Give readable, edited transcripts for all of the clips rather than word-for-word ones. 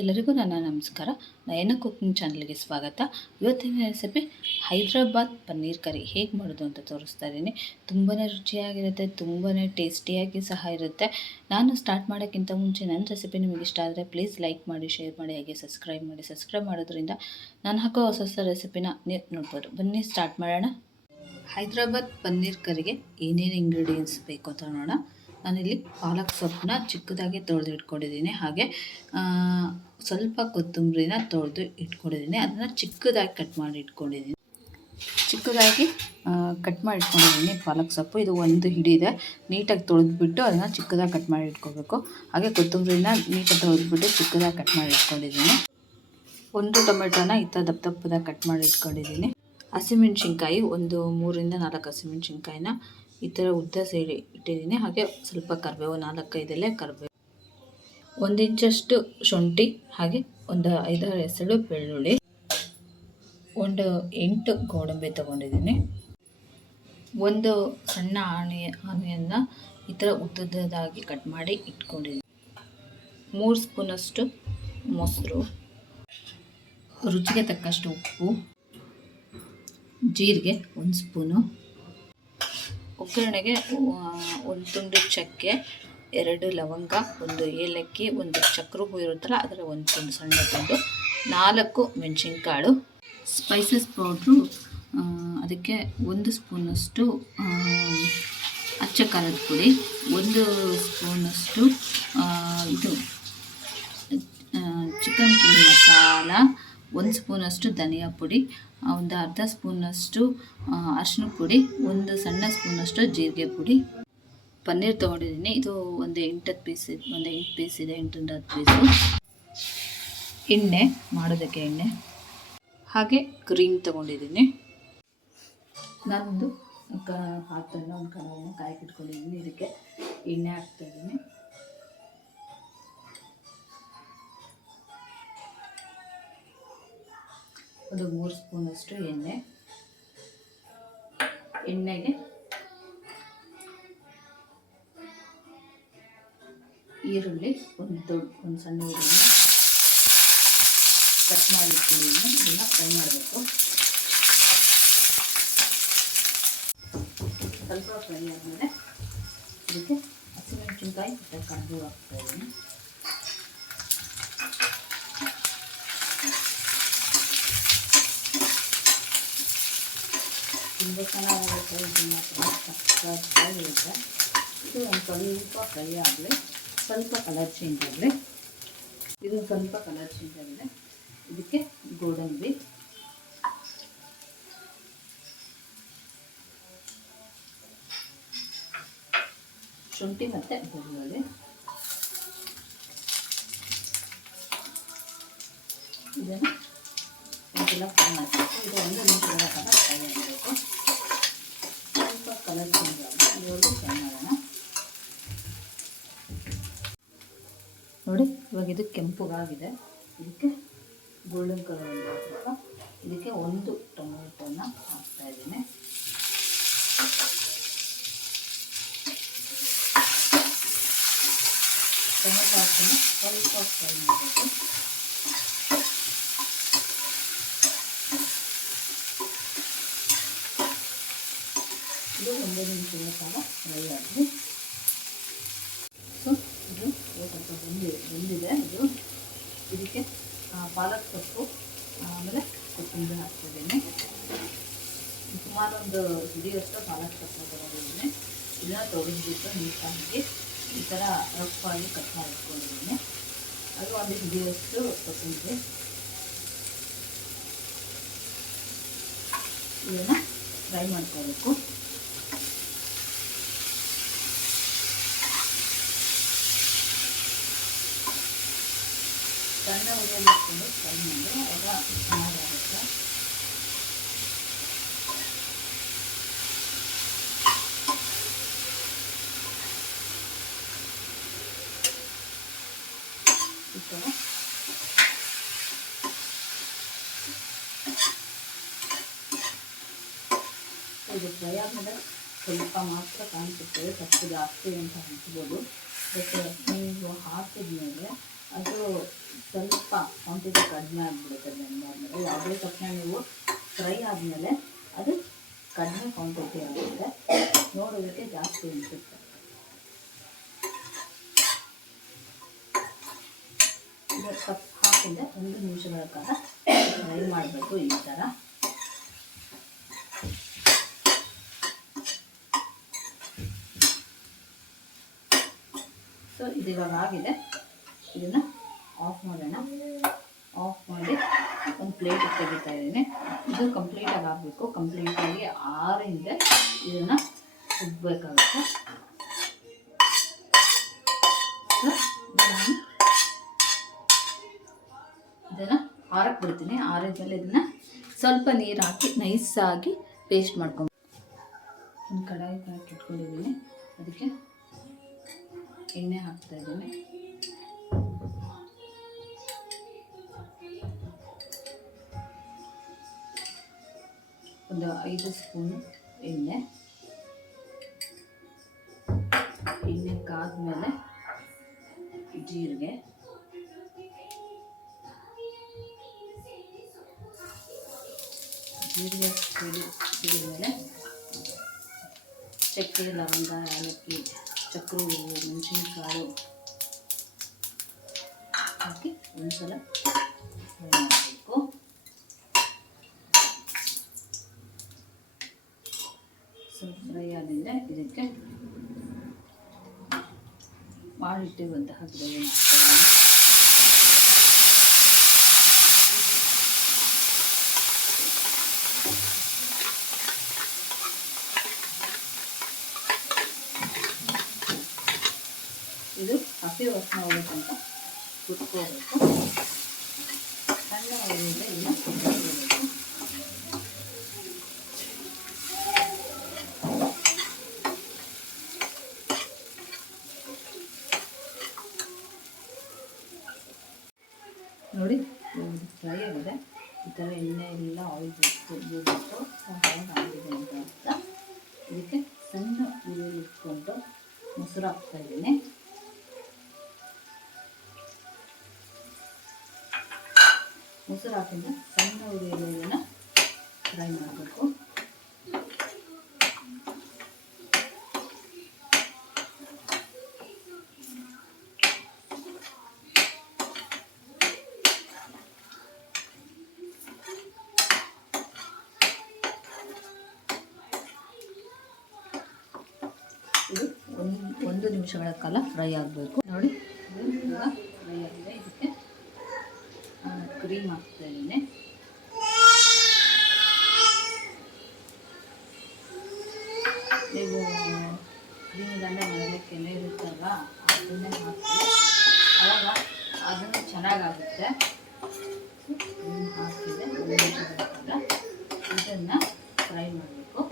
ಎಲ್ಲರಿಗೂ ನನ್ನ ನಮಸ್ಕಾರ. ನಯನ ಕುಕಿಂಗ್ ಚಾನಲ್ಗೆ ಸ್ವಾಗತ. ಇವತ್ತಿನ ರೆಸಿಪಿ ಹೈದರಾಬಾದ್ ಪನ್ನೀರ್ ಕರಿ ಹೇಗೆ ಮಾಡೋದು ಅಂತ ತೋರಿಸ್ತಾ ಇದ್ದೀನಿ. ತುಂಬಾ ರುಚಿಯಾಗಿರುತ್ತೆ, ತುಂಬಾ ಟೇಸ್ಟಿಯಾಗಿ ಸಹ ಇರುತ್ತೆ. ನಾನು ಸ್ಟಾರ್ಟ್ ಮಾಡೋಕ್ಕಿಂತ ಮುಂಚೆ ನನ್ನ ರೆಸಿಪಿ ನಿಮಗೆ ಇಷ್ಟ ಆದರೆ ಪ್ಲೀಸ್ ಲೈಕ್ ಮಾಡಿ, ಶೇರ್ ಮಾಡಿ, ಹಾಗೆ ಸಬ್ಸ್ಕ್ರೈಬ್ ಮಾಡಿ. ಸಬ್ಸ್ಕ್ರೈಬ್ ಮಾಡೋದ್ರಿಂದ ನಾನು ಹಾಕೋ ಹೊಸ ರೆಸಿಪಿನ ನೀವು ನೋಡ್ಬೋದು. ಬನ್ನಿ ಸ್ಟಾರ್ಟ್ ಮಾಡೋಣ. ಹೈದರಾಬಾದ್ ಪನ್ನೀರ್ ಕರಿಗೆ ಏನೇನು ಇಂಗ್ರೀಡಿಯೆಂಟ್ಸ್ ಬೇಕು ಅಂತ ನೋಡೋಣ. ನಾನಿಲ್ಲಿ ಪಾಲಕ್ ಸೊಪ್ಪನ್ನ ಚಿಕ್ಕದಾಗಿ ತೊಳೆದು ಇಟ್ಕೊಂಡಿದ್ದೀನಿ. ಹಾಗೆ ಸ್ವಲ್ಪ ಕೊತ್ತಂಬರಿನ ತೊಳೆದು ಇಟ್ಕೊಂಡಿದ್ದೀನಿ. ಅದನ್ನು ಚಿಕ್ಕದಾಗಿ ಕಟ್ ಮಾಡಿ ಇಟ್ಕೊಂಡಿದ್ದೀನಿ. ಪಾಲಕ್ ಸೊಪ್ಪು ಇದು ಒಂದು ಹಿಡಿದೆ. ನೀಟಾಗಿ ತೊಳೆದ್ಬಿಟ್ಟು ಅದನ್ನು ಚಿಕ್ಕದಾಗಿ ಕಟ್ ಮಾಡಿ ಇಟ್ಕೋಬೇಕು. ಹಾಗೆ ಕೊತ್ತಂಬರಿನ ನೀಟಾಗಿ ತೊಳೆದ್ಬಿಟ್ಟು ಚಿಕ್ಕದಾಗಿ ಕಟ್ ಮಾಡಿ ಇಟ್ಕೊಂಡಿದ್ದೀನಿ. ಒಂದು ಟೊಮೆಟೊನ ಈ ಥರ ದಪ್ಪ ದಪ್ಪದಾಗಿ ಕಟ್ ಮಾಡಿ ಇಟ್ಕೊಂಡಿದ್ದೀನಿ. ಹಸಿಮೆಣ್ಸಿನ್ಕಾಯಿ ಒಂದು 3ರಿಂದ 4 ಹಸಿಮೆಣ್ಸಿನ್ಕಾಯಿನ ಈ ಥರ ಉದ್ದ ಸೇರಿ ಇಟ್ಟಿದ್ದೀನಿ. ಹಾಗೆ ಸ್ವಲ್ಪ ಕರಿಬೇವು, 4-5 ಕರಿಬೇವು, 1 ಇಂಚಷ್ಟು ಶುಂಠಿ, ಹಾಗೆ ಒಂದು 5-6 ಎಸಳು ಬೆಳ್ಳುಳ್ಳಿ, ಒಂದು 8 ಗೋಡಂಬಿ ತೊಗೊಂಡಿದ್ದೀನಿ. ಒಂದು ಸಣ್ಣ ಆನಿಯನ್ನ ಈ ಥರ ಉದ್ದದಾಗಿ ಕಟ್ ಮಾಡಿ ಇಟ್ಕೊಂಡಿದ್ದೀನಿ. 3 ಸ್ಪೂನಷ್ಟು ಮೊಸರು, ರುಚಿಗೆ ತಕ್ಕಷ್ಟು ಉಪ್ಪು, ಜೀರಿಗೆ 1 ಸ್ಪೂನು, ಒಗ್ಗರಣೆಗೆ 1 ತುಂಡು ಚಕ್ಕೆ, 2 ಲವಂಗ, 1 ಏಲಕ್ಕಿ, 1 ಚಕ್ರ ಹೂ ಇರುತ್ತಲ್ಲ ಅದರ 1 ತುಂಡು ಸಣ್ಣ ತುಂಡು, 4 ಮೆಣಸಿನ್ಕಾಳು. ಸ್ಪೈಸಸ್ ಪೌಡ್ರು ಅದಕ್ಕೆ 1 ಸ್ಪೂನಷ್ಟು ಅಚ್ಚ ಖಾರದ ಪುಡಿ, 1 ಸ್ಪೂನಷ್ಟು ಇದು ಚಿಕನ್ ಕಿಂಗ್ ಮಸಾಲ, 1 ಸ್ಪೂನಷ್ಟು ಧನಿಯಾ ಪುಡಿ, ಒಂದು ಅರ್ಧ ಸ್ಪೂನಷ್ಟು ಅರಿಶಿನ ಪುಡಿ, 1 ಸಣ್ಣ ಸ್ಪೂನಷ್ಟು ಜೀರಿಗೆ ಪುಡಿ. ಪನ್ನೀರ್ ತೊಗೊಂಡಿದ್ದೀನಿ. ಇದು ಒಂದು 8 ಪೀಸ್ ಇದೆ, 8ರಿಂದ 10 ಪೀಸು. ಎಣ್ಣೆ ಮಾಡೋದಕ್ಕೆ ಎಣ್ಣೆ, ಹಾಗೆ ಕ್ರೀಮ್ ತೊಗೊಂಡಿದ್ದೀನಿ. ನಾನೊಂದು ಪಾತ್ರೆನ ಒಂದು ಕಡಾಯಿನ ಕಾಯಕ್ಕೆ ಇಟ್ಕೊಂಡಿದ್ದೀನಿ. ಇದಕ್ಕೆ ಎಣ್ಣೆ ಹಾಕ್ತಾಯಿದ್ದೀನಿ. ಒಂದು 3 ಸ್ಪೂನಷ್ಟು ಎಣ್ಣೆಗೆ ಈರುಳ್ಳಿ, ಒಂದು ಸಣ್ಣ ಈರುಳ್ಳಿ ಕಟ್ ಮಾಡಿಟ್ಕೊಂಡಿದ್ದೀನಿ. ಇದನ್ನು ಫ್ರೈ ಮಾಡಬೇಕು. ಸ್ವಲ್ಪ ಫ್ರೈ ಆದಮೇಲೆ ಇದಕ್ಕೆ ಹಸಿಮೆಣಸಿನ್ಕಾಯಿ ಮತ್ತು ಕರಿಬೇವು ಹಾಕ್ತಾಯಿದ್ದೀನಿ. ತುಂಬ ಚೆನ್ನಾಗಿರುತ್ತೆ. ಇದು ಮಾತ್ರ ಇರುತ್ತೆ. ಇದು ಒಂದು ಸ್ವಲ್ಪ ಫ್ರೈ ಆಗಲಿ, ಸ್ವಲ್ಪ ಕಲರ್ ಚೇಂಜ್ ಆಗಲಿ. ಇದಕ್ಕೆ ಗೋಡಂಬಿ, ಶುಂಠಿ ಮತ್ತು ಬೆಳ್ಳುಳ್ಳಿ ಇದನ್ನು ಒಂದ್ಸಲ ಫ್ರೈ ಮಾಡಬೇಕು. ಇದು 1 ನಿಮಿಷದ ಕಾಲ ಫ್ರೈ ಮಾಡಬೇಕು. ಸ್ವಲ್ಪ ಕಲರ್ ಚೇಂಜ್ ಆಗಿ ಇವಾಗ ಫ್ರೈ ಮಾಡೋಣ. ನೋಡಿ, ಇವಾಗ ಇದು ಕೆಂಪುಗಾಗಿದೆ. ಇದಕ್ಕೆ ಗೋಲ್ಡನ್ ಕಲರ್ ಸ್ವಲ್ಪ. ಇದಕ್ಕೆ 1 ಟೊಮೆಟೊನ ಹಾಕ್ತಾಯಿದ್ದೀನಿ. ಟೊಮೆಟೊ ಹಾಕ್ಕೊಂಡು ಸ್ವಲ್ಪ ಫ್ರೈ ಮಾಡಬೇಕು. ಇದು 1 ನಿಮಿಷದ ಕಾಲ ಫ್ರೈ ಆಗಿದೆ. ಸೊ ಇದು ಸ್ವಲ್ಪ ಬೆಂದಿದೆ. ಇದಕ್ಕೆ ಪಾಲಕ್ ಸೊಪ್ಪು ಆಮೇಲೆ ಕೊತ್ತಂಬರಿ ಹಾಕ್ತಿದ್ದೀನಿ. ಸುಮಾರು ಒಂದು ಹಿಡಿಯಷ್ಟು ಪಾಲಕ್ ಸೊಪ್ಪು ತೊಗೊಂಡಿದ್ದೀನಿ. ಇದನ್ನು ತೊಳೆದ್ಬಿಟ್ಟು ನೀಟಾಗಿ ಈ ಥರ ರಫಾಗಿ ಕಟ್ ಮಾಡಿ ಇಟ್ಕೊಂಡಿದ್ದೀನಿ. ಅದು ಒಂದು ಹಿಡಿಯಷ್ಟು ಕೊತ್ತಂಬರಿ. ಇದನ್ನು ಫ್ರೈ ಮಾಡ್ಕೋಬೇಕು. ಸಣ್ಣ ಉರಿಯಲ್ಲಿ ಇಟ್ಕೊಂಡು ಫ್ರೈ ಮಾಡಿ ಆಗ ಚೆನ್ನಾಗಾಗುತ್ತೆ. ಇದು ಫ್ರೈ ಆದಮೇಲೆ ಸ್ವಲ್ಪ ಮಾತ್ರ ಕಾಣಿಸುತ್ತೆ, ಸ್ವಲ್ಪ ಜಾಸ್ತಿ ಅಂತ ಅನಿಸ್ಬೋದು. ಬಟ್ ನೀವು ಹಾಕಿದ್ಮೇಲೆ ಅದು ಸ್ವಲ್ಪ ಕ್ವಾಂಟಿಟಿ ಕಡಿಮೆ ಆಗಿಬಿಡುತ್ತೆ ಬೆಂದಾದ್ಮೇಲೆ. ಯಾವುದೇ ಸೊಪ್ಪನ್ನ ನೀವು ಫ್ರೈ ಆದಮೇಲೆ ಅದು ಕಡಿಮೆ ಕ್ವಾಂಟಿಟಿ ಆಗುತ್ತೆ, ನೋಡೋದಕ್ಕೆ ಜಾಸ್ತಿ ಅನಿಸುತ್ತೆ. ಇದು ಕಪ್ ಹಾಕಿಂದ 1 ನಿಮಿಷಗಳ ಕಾಲ ಫ್ರೈ ಮಾಡಬೇಕು ಈ ಥರ. ಸೊ ಇದು ಇವಾಗ ಆಗಿದೆ, ಇದನ್ನು ಆಫ್ ಮಾಡೋಣ. ಆಫ್ ಮಾಡಿ ಒಂದು ಪ್ಲೇಟಿಗೆ ತೆಗಿತಾ ಇದ್ದೀನಿ. ಇದು ಕಂಪ್ಲೀಟಾಗಿ ಆಗಬೇಕು, ಕಂಪ್ಲೀಟಾಗಿ ಆರಿಂದ ಇದನ್ನು ಉಬ್ಬಬೇಕಾಗುತ್ತೆ. ಸೊ ಇದನ್ನು ಆರಕ್ಕೆ ಬಿಡ್ತೀನಿ. ಆರಿದ್ಮೇಲೆ ಇದನ್ನು ಸ್ವಲ್ಪ ನೀರು ಹಾಕಿ ನೈಸಾಗಿ ಪೇಸ್ಟ್ ಮಾಡ್ಕೊಂಡು ಒಂದು ಕಡಾಯಿ ಹಾಕಿ ಇಟ್ಕೊಂಡಿದ್ದೀನಿ. ಅದಕ್ಕೆ ಎಣ್ಣೆ ಹಾಕ್ತಾ ಇದ್ದೀನಿ. ಒಂದು 5 ಸ್ಪೂನು ಎಣ್ಣೆ ಕಾದ್ಮೇಲೆ ಜೀರಿಗೆ, ಸಿಡಿದ್ಮೇಲೆ ಚಕ್ಕೆ, ಲವಂಗ, ಏಲಕ್ಕಿ, ಚಕ್ರ ಹೂವು, ಮೆಣಸಿನಕಾಳು ಹಾಕಿ ಒಂದ್ಸಲ ಫ್ರೈ ಮಾಡಬೇಕು. ಸ್ವಲ್ಪ ಫ್ರೈ ಆದಮೇಲೆ ಇದಕ್ಕೆ ಮಾಡಿಟ್ಟಿರುವಂತಹ ಗ್ರೇವಿ ಹಾಕ್ತಾ ಇದು ಹಸಿ ವಾಸನೆ ಹೋಗ್ಬೇಕಂತ ಕುಟ್ಕೋಬೇಕು. ಸಣ್ಣ ಉರಿಯಿಂದ ಇದನ್ನು ಕುಟ್ಕೋಬೇಕು. ನೋಡಿ ಫ್ರೈ ಆಗಿದೆ. ಈ ಥರ ಎಣ್ಣೆ ಎಲ್ಲ ಆಯಿಲ್ ಬಿಟ್ಟು ಆಗಿದೆ ಅಂತ ಅರ್ಥ. ಇದಕ್ಕೆ ಸಣ್ಣ ಉರಿಯಲ್ಲಿ ಇಟ್ಕೊಂಡು ಮೊಸರು ಹಾಕ್ತಾ ಇದ್ದೀನಿ. ಮೊಸರು ಹಾಕಿದ್ರೆ ಸಣ್ಣ ಉರಿಯಲ್ಲಿ ಇದನ್ನು ಫ್ರೈ ಮಾಡಬೇಕು. ಇದು 1 ನಿಮಿಷಗಳ ಕಾಲ ಫ್ರೈ ಆಗಬೇಕು. ನೋಡಿ ಈಗ ಫ್ರೈ ಆಗಿದೆ. ಇದಕ್ಕೆ ಕ್ರೀಮ್ ಹಾಕ್ತಾ ಇದ್ದೀನಿ. ನೀವು ಕ್ರೀಮ್ ಇಲ್ಲಾಂದರೆ ಮನೇಲಿ ಕೆನೆ ಇರುತ್ತಲ್ಲ, ಅದನ್ನೇ ಹಾಕಿ, ಆವಾಗ ಅದನ್ನು ಚೆನ್ನಾಗಾಗುತ್ತೆ. ಕ್ರೀಮ್ ಹಾಕಿದೆ 1 ನಿಮಿಷಗಳ ಕಾಲ ಇದನ್ನು ಫ್ರೈ ಮಾಡಬೇಕು.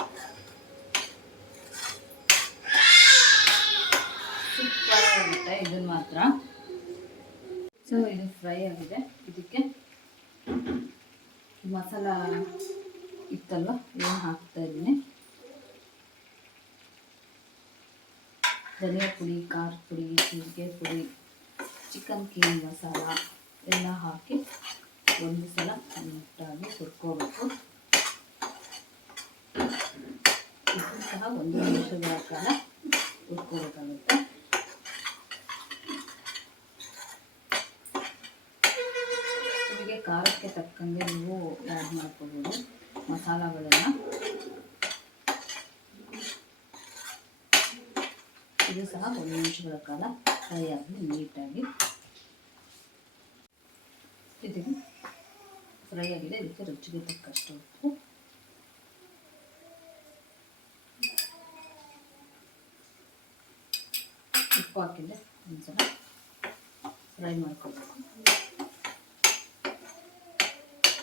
ಸೂಪರ್ ಆಗುತ್ತೆ ಇದನ್ನು ಮಾತ್ರ. ಸೊ ಇದು ಫ್ರೈ ಆಗಿದೆ. ಇದಕ್ಕೆ ಮಸಾಲ ಇತ್ತಲ್ವ ಏನು ಹಾಕ್ತಾ ಇದ್ದೀನಿ. ಧನಿಯಾ ಪುಡಿ, ಖಾರದ ಪುಡಿ, ಜೀರಿಗೆ ಪುಡಿ, ಚಿಕನ್ ಕೀಮ್ ಮಸಾಲ ಎಲ್ಲ ಹಾಕಿ ಒಂದು ಸಲ ನೀಟಾಗಿ ಹುರ್ಕೋಬೇಕು. ಇದು ಸಹ 1 ನಿಮಿಷಗಳ ಕಾಲ ಹುರ್ಕೋಬೇಕಾಗುತ್ತೆ. ನಿಮಗೆ ಖಾರಕ್ಕೆ ತಕ್ಕಂಗೆ ನೀವು ಆ್ಯಡ್ ಮಾಡ್ಕೋಬೋದು ಮಸಾಲಗಳನ್ನು. ಇದು ಸಹ 1 ನಿಮಿಷಗಳ ಕಾಲ ಫ್ರೈ ಆಗಿ ನೀಟಾಗಿ ಇದಕ್ಕೆ ಫ್ರೈ ಆಗಿದೆ. ಇದಕ್ಕೆ ರುಚಿಗೆ ತಕ್ಕಷ್ಟು ಉಪ್ಪು, ಹಾಕಿದ್ರೆ ಒಂದ್ಸಲ ಫ್ರೈ ಮಾಡ್ಕೊಬೇಕು.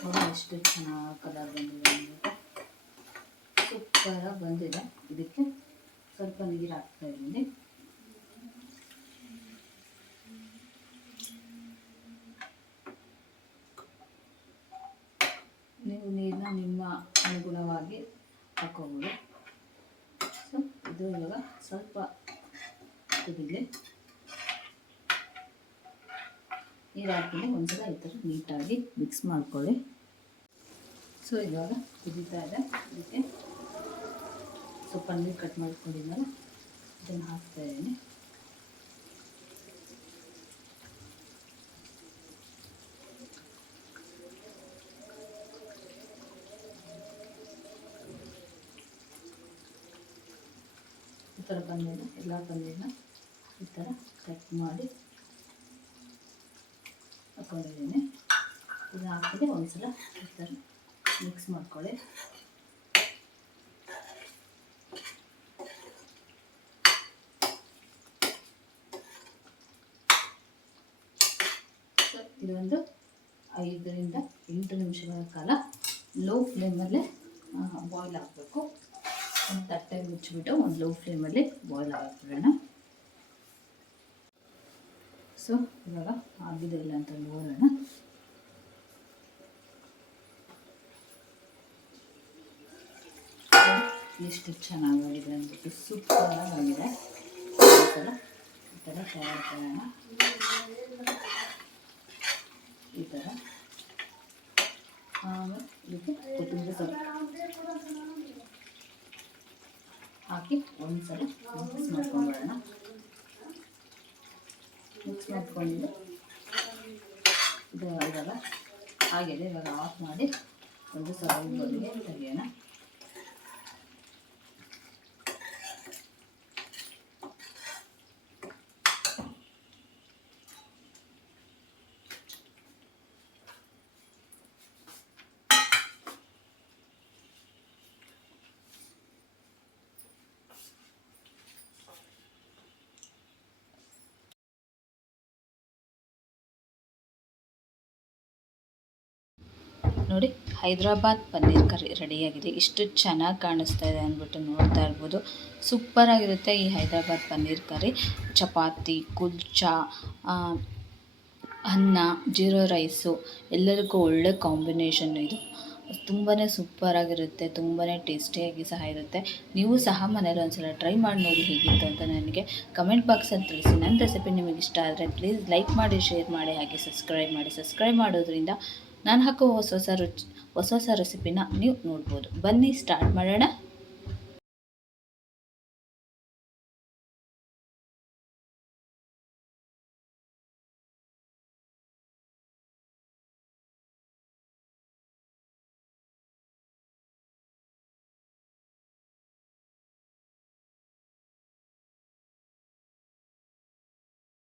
ನೋಡಿ ಎಷ್ಟು ಚೆನ್ನಾಗಿ ಕಲರ್ ಬಂದಿದೆ ಅಂದರೆ ಸೂಪರಾಗಿ ಬಂದಿದೆ. ಇದಕ್ಕೆ ಸ್ವಲ್ಪ ನೀರು ಹಾಕ್ತಾ ಇದ್ದೀನಿ. ನೀವು ನೀರನ್ನ ನಿಮ್ಮ ಅನುಗುಣವಾಗಿ ಹಾಕೋಬೋದು. ಸೊ ಇದು ಇವಾಗ ಸ್ವಲ್ಪ ಕುದಿಲಿ. ನೀರು ಹಾಕಿದ್ರೆ ಒಂದ್ಸಲ ಈ ಥರ ನೀಟಾಗಿ ಮಿಕ್ಸ್ ಮಾಡ್ಕೊಳ್ಳಿ. ಸೊ ಇವಾಗ ಕುದೀತಾ ಇದೆ, ಅದಕ್ಕೆ ಸ್ವಲ್ಪ ಪನ್ನೀರ್ ಕಟ್ ಮಾಡ್ಕೊಂಡಿದ್ನಲ್ಲ ಇದನ್ನು ಹಾಕ್ತಾಯಿದ್ದೀನಿ. ಈ ಥರ ಪನ್ನೀರ್ನ ಎಲ್ಲ ಪನ್ನೀರನ್ನ ಈ ಥರ ಕಟ್ ಮಾಡಿ ಹಾಕ್ಕೊಂಡಿದ್ದೀನಿ. ಇದನ್ನ ಹಾಕಿದೆ ಒಂದ್ಸಲ ಈ ಥರ ಮಿಕ್ಸ್ ಮಾಡ್ಕೊಳ್ಳಿ. ಇದೊಂದು 5ರಿಂದ 8 ನಿಮಿಷಗಳ ಕಾಲ ಲೋ ಫ್ಲೇಮಲ್ಲೇ ಬಾಯ್ಲ್ ಆಗಬೇಕು. ಒಂದು ತಟ್ಟೆ ಮುಚ್ಚಿಬಿಟ್ಟು ಒಂದು ಲೋ ಫ್ಲೇಮಲ್ಲಿ ಬಾಯ್ಲ್ ಆಗಿಬಿಡೋಣ. ಸೊ ಇವಾಗ ಆಗಿದೆ ಇಲ್ಲ ಅಂತ ನೋಡೋಣ. ಎಷ್ಟು ಚೆನ್ನಾಗಾಗಿದೆ ಅಂದ್ಬಿಟ್ಟು ಸೂಪರಾಗಿದೆ. ಒಂದ್ಸಲ ಈ ಥರ ತಯಾರಿಸೋಣ. ಈ ಥರ ಆಮೇಲೆ ಇದಕ್ಕೆ ಕೊತ್ತಂಬರಿ ಸೊಪ್ಪು ಹಾಕಿ ಒಂದ್ಸಲ ಮಿಕ್ಸ್ ಮಾಡ್ಕೊಂಡ್ಬಿಡೋಣ. ಮಿಕ್ಸ್ ಮಾಡ್ಕೊಂಡಿದ್ದು ಇದು ಇವಾಗ ಆಗಿದೆ. ಇವಾಗ ಆಫ್ ಮಾಡಿ ಒಂದು ಸರ್ವಿಂಗ್ ಬೌಲ್ಗೆ ತೆಗೆಯೋಣ. ನೋಡಿ, ಹೈದ್ರಾಬಾದ್ ಪನ್ನೀರ್ ಕರಿ ರೆಡಿಯಾಗಿದೆ. ಎಷ್ಟು ಚೆನ್ನಾಗಿ ಕಾಣಿಸ್ತಾ ಇದೆ ಅಂದ್ಬಿಟ್ಟು ನೋಡ್ತಾ ಇರ್ಬೋದು. ಸೂಪರಾಗಿರುತ್ತೆ ಈ ಹೈದ್ರಾಬಾದ್ ಪನ್ನೀರ್ ಕರಿ. ಚಪಾತಿ, ಕುಲ್ಚಾ, ಅನ್ನ, ಜೀರಾ ರೈಸು ಎಲ್ಲರಿಗೂ ಒಳ್ಳೆ ಕಾಂಬಿನೇಷನ್ ಇದು. ತುಂಬಾ ಸೂಪರಾಗಿರುತ್ತೆ, ತುಂಬಾ ಟೇಸ್ಟಿಯಾಗಿ ಸಹ ಇರುತ್ತೆ. ನೀವು ಸಹ ಮನೇಲಿ ಒಂದ್ಸಲ ಟ್ರೈ ಮಾಡಿ ನೋಡಿ ಹೇಗಿತ್ತು ಅಂತ ನನಗೆ ಕಮೆಂಟ್ ಬಾಕ್ಸಲ್ಲಿ ತಿಳಿಸಿ. ನನ್ನ ರೆಸಿಪಿ ನಿಮಗೆ ಇಷ್ಟ ಆದರೆ ಪ್ಲೀಸ್ ಲೈಕ್ ಮಾಡಿ, ಶೇರ್ ಮಾಡಿ, ಹಾಗೆ ಸಬ್ಸ್ಕ್ರೈಬ್ ಮಾಡಿ. ಸಬ್ಸ್ಕ್ರೈಬ್ ಮಾಡೋದ್ರಿಂದ ನಾನು ಹಾಕೋ ಹೊಸ ಹೊಸ ರೆಸಿಪಿನ ನೀವು ನೋಡ್ಬೋದು. ಬನ್ನಿ ಸ್ಟಾರ್ಟ್ ಮಾಡೋಣ.